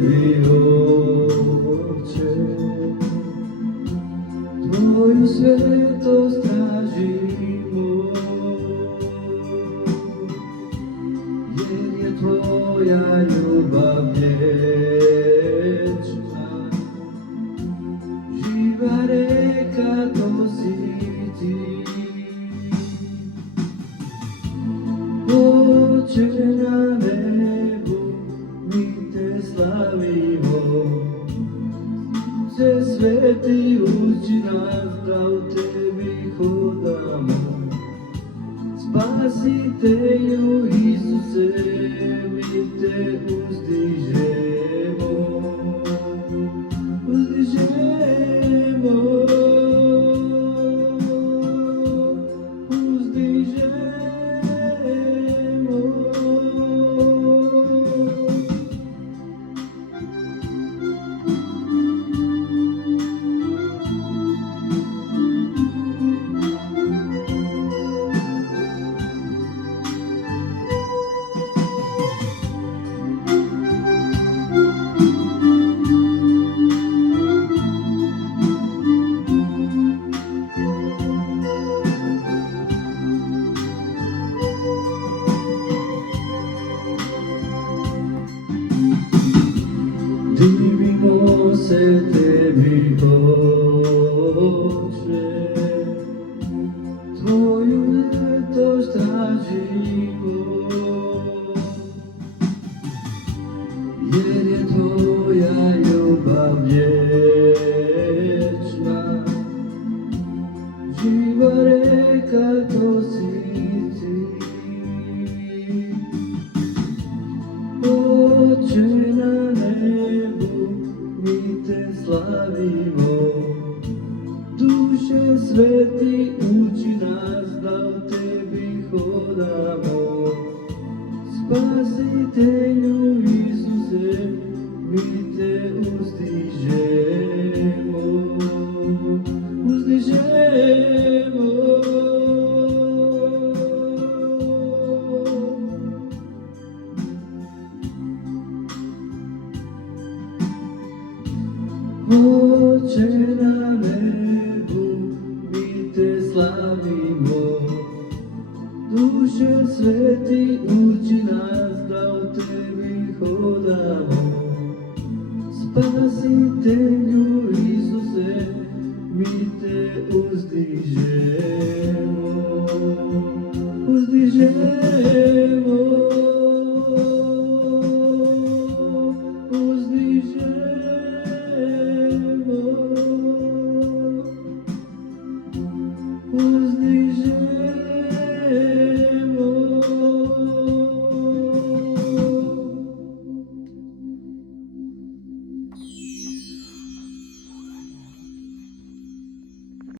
tebi, Oče. Tvoju svetost tražimo, jer je tvoja ljubav vječna. Živa reka to si ti. Oče na nebu, mi te slavimo. Se sveti, uči nas da u tebi hodamo. Spasitelju Isuse, mi te uzdižemo. Uzdižemo, uzdižemo. Divimo se tebi, Oče, tvoju ljetost tražimo, jer je tvoja ljubav vječna. Živa reka to si ti. Oče na nebu, mi te slavimo. Duše sveti, uči nas da u tebi hodamo. Spasitelju Isuse, mi te uzdižemo. Uzdižemo. Oče na nebu, mi te slavimo. Duše sveti, uči nas da u tebi hodamo. Spasitelju